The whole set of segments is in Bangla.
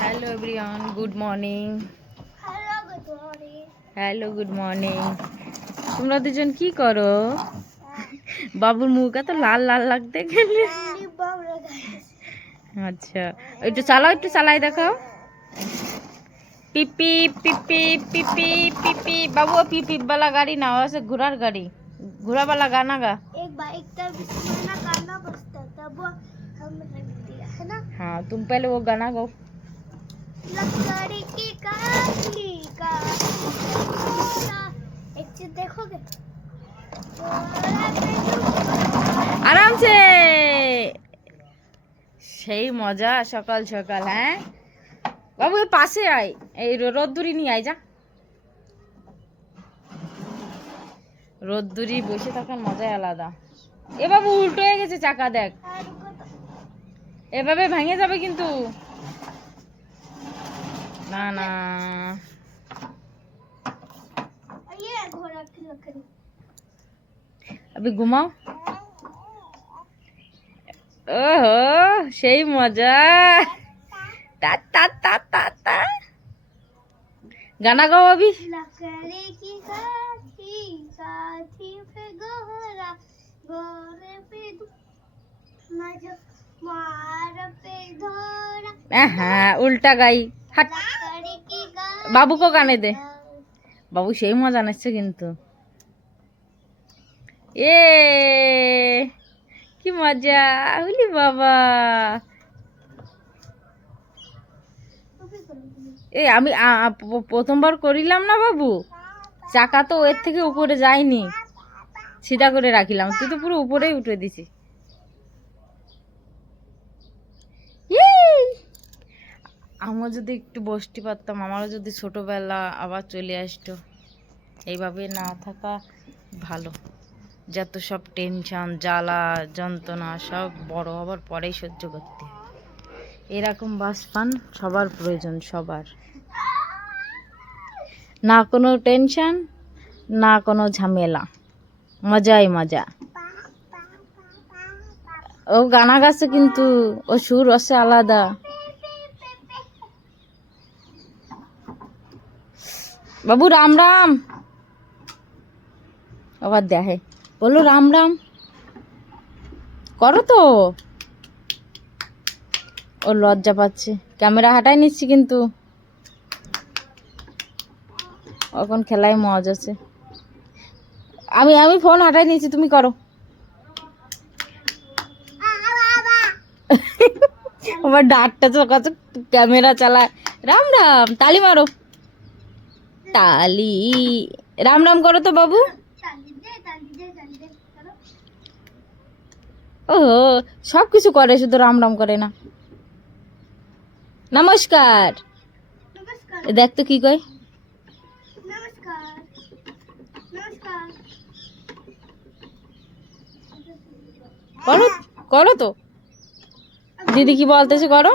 Hello everyone, good morning. Hello, good morning. তোমরা দুজন কি করো? বাবুর মুখ এত লাল লাল লাগতে গেলে। আচ্ছা, একটু চালাও, একটু চালাই দেখাও। পিপি পিপি পিপি পিপি। বাবু পিপি वाला गाड़ी ना, वैसे घोड़ा गाड़ी, घोड़ा वाला गाना गा। एक बाइक का गाना बजता तब वो हम रख दिया है ना। हाँ, तुम पहले वो गाना गाओ। लकड़ी की काठी का एक चीज देखोगे आराम से। সেই মজা সকাল সকাল। হ্যাঁ বাবু, এই পাশে আয়, এই রোদ্দুরি নিয়ে আয়। যা, রোদ্দুরি বসে থাকার মজাই আলাদা। এ বাবু, উল্টো হয়ে গেছে চাকা, দেখ। এভাবে ভেঙে যাবে কিন্তু। না না, ये घोड़ा की लकड़ी। अभी घुमाओ। ओहो, সেই মজা। তা তা তা তা তা। गाना गाओ अभी। लकड़ी की काठी काठी पे गोरा गोरे पे मार पे धोरा। हाँ, उल्टा गाई। हट, लकड़ी की काठी बाबू को गाने दे। বাবু সেই মজা নিচ্ছে কিন্তু। এ কি মজা হলি বাবা। এই আমি প্রথমবার করিলাম না বাবু, চাকা তো এর থেকে উপরে যায়নি, সিধা করে রাখিলাম, তুই তো পুরো উপরেই উঠে দিছি। আমার যদি একটু বসতে পারতাম, আমারও যদি ছোটবেলা আবার চলে আসতো। এইভাবে না থাকা ভালো। যত সব টেনশন, জ্বালা যন্ত্রণা সব বড় হবার পরেই সহ্য করতে হয়। এরকম বাসপান সবার প্রয়োজন, সবার। না কোনো টেনশন, না কোনো ঝামেলা, মজাই মজা। ও গানা গাছে কিন্তু, ও সুর আছে আলাদা। বাবু রাম রাম, আবার দেখে বলো রাম রাম করো তো। ও লজ্জা পাচ্ছে, ক্যামেরা হাঁটাই নিচ্ছি কিন্তু। এখন খেলায় মজ আছে। আমি আমি ফোন হাঁটাই নিচ্ছি, তুমি করো। আমার ডাকটা চোখাচ্ছে, ক্যামেরা চালায়। রাম রাম, তালি মারো, তালি। রাম রাম করো তো বাবু। ওহো, সব কিছু করে, শুধু রাম রাম করে না। নমস্কার, দেখ তো কি কয়। नमस्कार नमस्कार করো করো তো, দিদি কি বলতেছে করো।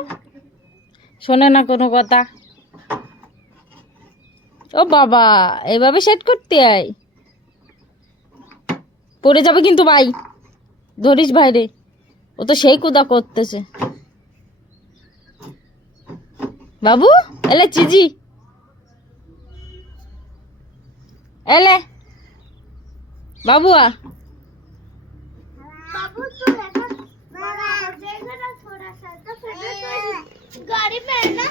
শোনে না কোনো কথা। ও বাবা, এভাবে সেট করতে হয়, পড়ে যাবে কিন্তু ভাই, ধরিস ভাইরে। ও তো সেই কুদা করতেছে। বাবু এলে চিজি, এলে বাবু बाबू तू ऐसा बड़ा हो जाएगा ना थोड़ा सा तो फिर गाड़ी में है ना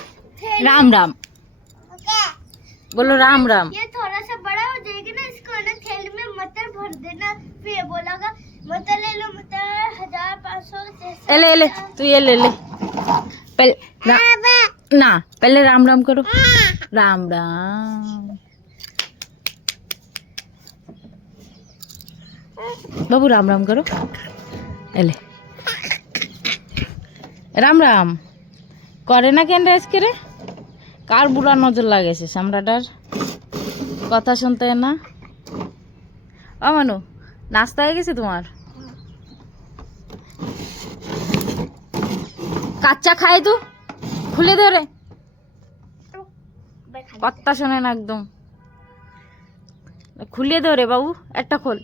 राम राम बोलो, राम राम। ये थोड़ा सा बड़ा हो जाएगा ना, इसको ना थैली में मटर भर देना। फिर ये बोलेगा मटर ले लो, मटर 1500 एले एले तू ये ले ले पहले ना, पहले राम राम करो। राम राम बाबू, राम राम करो। एले राम राम करे ना केन रे আজকে রে? কার বুড়া নজর লাগেছে সামরাটার, কথা শুনতে না। ও মানু, নাস্তা হয়ে গেছে তোমার? কাচ্চা খাই তো, খুলে ধরে কথা শোনে না একদম। খুলে ধরে বাবু, একটা খোল।